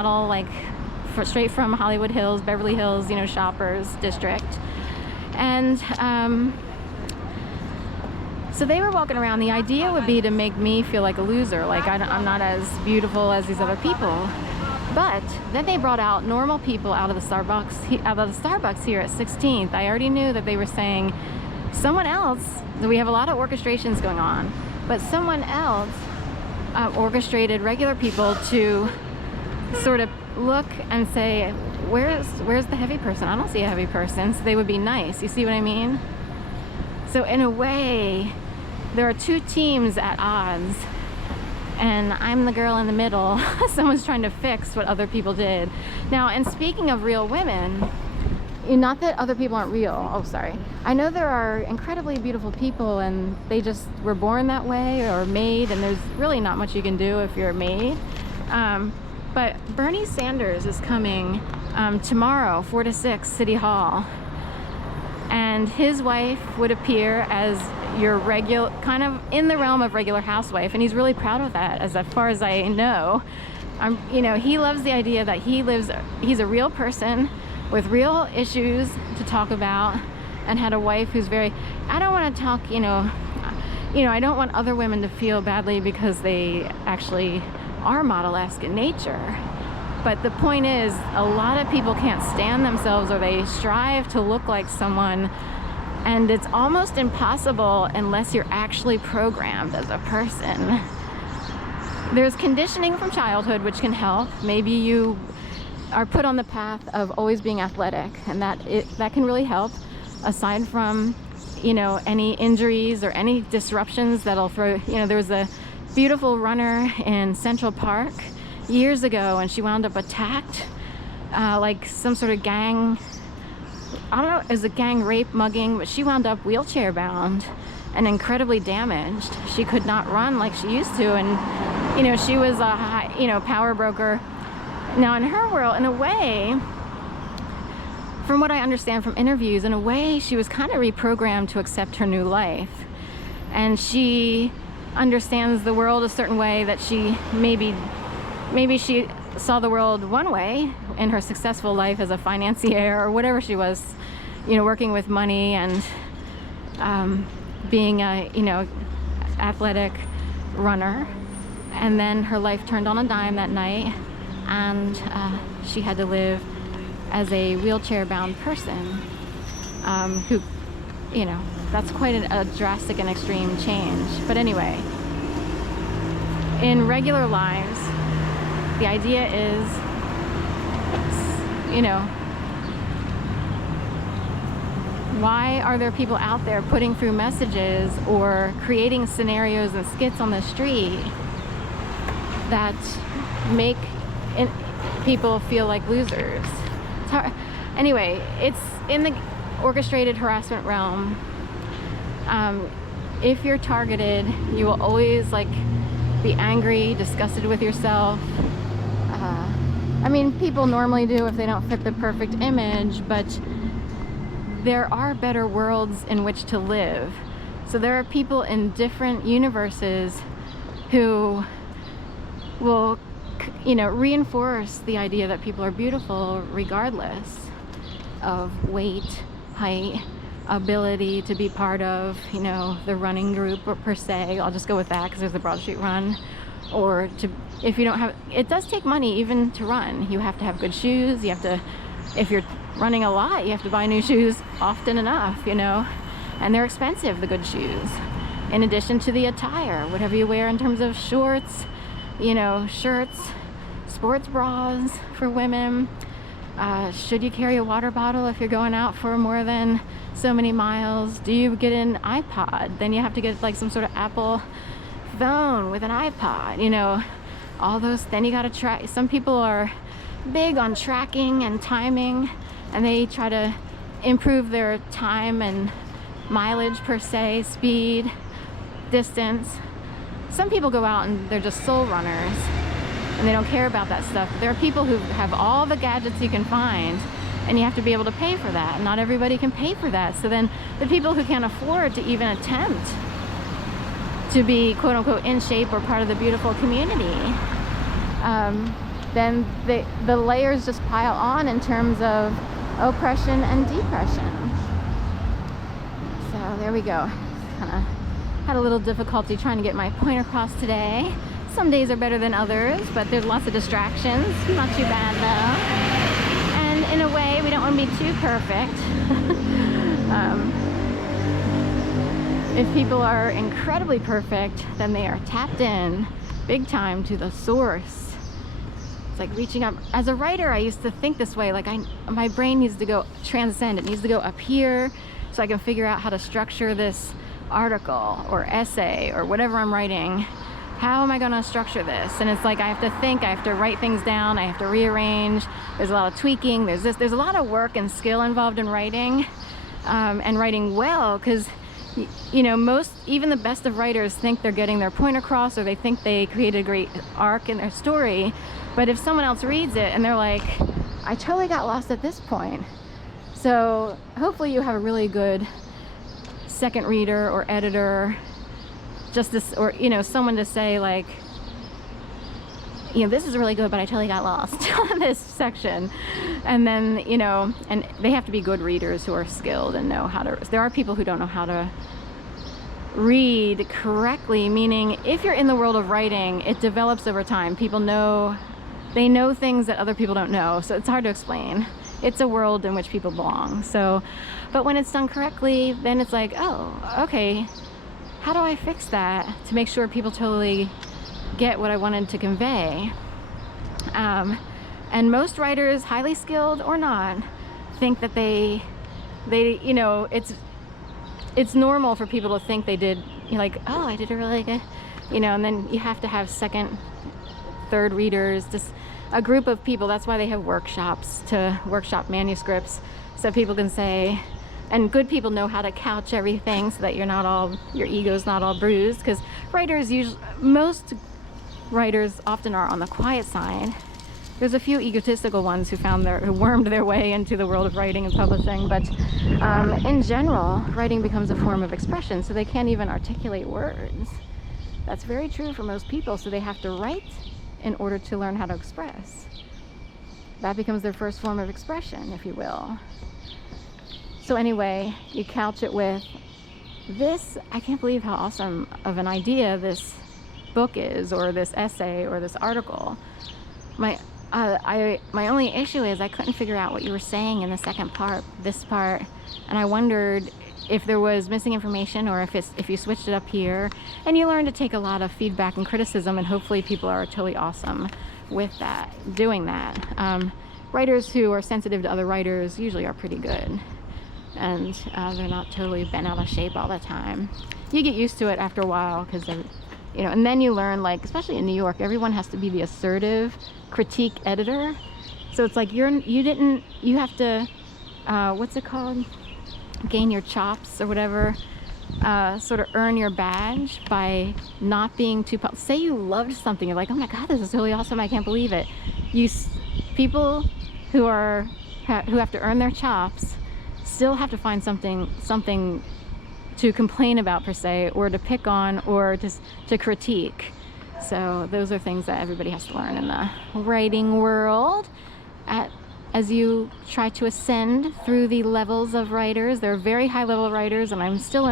model, like straight from Hollywood Hills, Beverly Hills, you know, shoppers district. And so they were walking around. The idea would be to make me feel like a loser, like I'm not as beautiful as these other people. But then they brought out normal people out of the Starbucks here at 16th. I already knew that they were saying someone else. We have a lot of orchestrations going on, but someone else orchestrated regular people to sort of look and say, where's the heavy person? I don't see a heavy person. So they would be nice. You see what I mean? So in a way, there are two teams at odds, and I'm the girl in the middle. Someone's trying to fix what other people did. Now, and speaking of real women, not that other people aren't real. Oh, sorry. I know there are incredibly beautiful people, and they just were born that way or made, and there's really not much you can do if you're made. But Bernie Sanders is coming tomorrow, 4 to 6, City Hall. And his wife would appear as your regular, kind of in the realm of regular housewife, and he's really proud of that, as far as I know. You know, he loves the idea that he's a real person with real issues to talk about, and had a wife who's very, I don't want to talk, you know, I don't want other women to feel badly because they actually are model-esque in nature. But the point is, a lot of people can't stand themselves, or they strive to look like someone, and it's almost impossible unless you're actually programmed as a person. There's conditioning from childhood which can help. Maybe you are put on the path of always being athletic, and that can really help, aside from, you know, any injuries or any disruptions that'll throw, you know, there was a beautiful runner in Central Park years ago, and she wound up attacked, like some sort of gang, I don't know, it was a gang rape, mugging, but she wound up wheelchair bound and incredibly damaged. She could not run like she used to, and, you know, she was a high, you know, power broker. Now in her world, in a way, from what I understand from interviews, in a way she was kind of reprogrammed to accept her new life, and she understands the world a certain way that she maybe she saw the world one way in her successful life as a financier or whatever she was, you know, working with money and being a, you know, athletic runner. And then her life turned on a dime that night, and she had to live as a wheelchair-bound person who, you know, that's quite a drastic and extreme change. But anyway, in regular lives, the idea is, you know, why are there people out there putting through messages or creating scenarios and skits on the street that make people feel like losers? It's hard. Anyway, it's in the orchestrated harassment realm. If you're targeted, you will always like be angry, disgusted with yourself. I mean, people normally do if they don't fit the perfect image, but there are better worlds in which to live. So there are people in different universes who will, you know, reinforce the idea that people are beautiful regardless of weight, height, ability to be part of, you know, the running group or per se. I'll just go with that because there's the Broad Street Run. Or to, if you don't have, it does take money even to run. You have to have good shoes. You have to, if you're running a lot, you have to buy new shoes often enough, you know, and they're expensive, the good shoes. In addition to the attire, whatever you wear in terms of shorts, you know, shirts, sports bras for women. Should you carry a water bottle if you're going out for more than so many miles? Do you get an iPod? Then you have to get like some sort of Apple phone with an iPod, you know, all those. Then you got to track. Some people are big on tracking and timing, and they try to improve their time and mileage per se, speed, distance. Some people go out and they're just soul runners and they don't care about that stuff. But there are people who have all the gadgets you can find, and you have to be able to pay for that. Not everybody can pay for that. So then the people who can't afford to even attempt to be quote unquote in shape or part of the beautiful community, then the layers just pile on in terms of oppression and depression. So there we go. Kinda had a little difficulty trying to get my point across today. Some days are better than others, but there's lots of distractions. Not too bad though. And in a way, we don't want to be too perfect. If people are incredibly perfect, then they are tapped in big time to the source. It's like reaching up. As a writer, I used to think this way, like my brain needs to go transcend. It needs to go up here so I can figure out how to structure this article or essay or whatever I'm writing. How am I going to structure this? And it's like I have to think, I have to write things down, I have to rearrange. There's a lot of tweaking. There's a lot of work and skill involved in writing, and writing well, because you know, even the best of writers think they're getting their point across, or they think they created a great arc in their story. But if someone else reads it and they're like, I totally got lost at this point. So hopefully you have a really good second reader or editor, just this, or you know, someone to say like, you know, this is really good, but I totally got lost on this section. And then, you know, and they have to be good readers who are skilled and know how to. There are people who don't know how to read correctly, meaning if you're in the world of writing, it develops over time. People know, they know things that other people don't know, so it's hard to explain. It's a world in which people belong. So, but when it's done correctly, then it's like, oh, okay, how do I fix that to make sure people totally get what I wanted to convey? And most writers, highly skilled or not, think that they you know, it's normal for people to think they did, you know, like, oh, I did a really good, you know, and then you have to have second, third readers, just a group of people. That's why they have workshops to workshop manuscripts, so people can say, and good people know how to couch everything so that you're not all, your ego's not all bruised, because most writers often are on the quiet side. There's a few egotistical ones who wormed their way into the world of writing and publishing, but in general, writing becomes a form of expression, so they can't even articulate words. That's very true for most people, so they have to write in order to learn how to express. That becomes their first form of expression, if you will. So anyway, you couch it with this. I can't believe how awesome of an idea this book is, or this essay, or this article. My only issue is I couldn't figure out what you were saying in the second part, this part, and I wondered if there was missing information, or if you switched it up here. And you learn to take a lot of feedback and criticism, and hopefully people are totally awesome with that, doing that. Writers who are sensitive to other writers usually are pretty good, and they're not totally bent out of shape all the time. You get used to it after a while, because you know, and then you learn, like, especially in New York, everyone has to be the assertive critique editor. So it's like you have to, what's it called? Gain your chops or whatever, sort of earn your badge by not being too, say you loved something, you're like, oh my God, this is really awesome, I can't believe it. People who have to earn their chops still have to find something to complain about, per se, or to pick on, or just to critique. So those are things that everybody has to learn in the writing world. As you try to ascend through the levels of writers, there are very high level writers, and I'm still in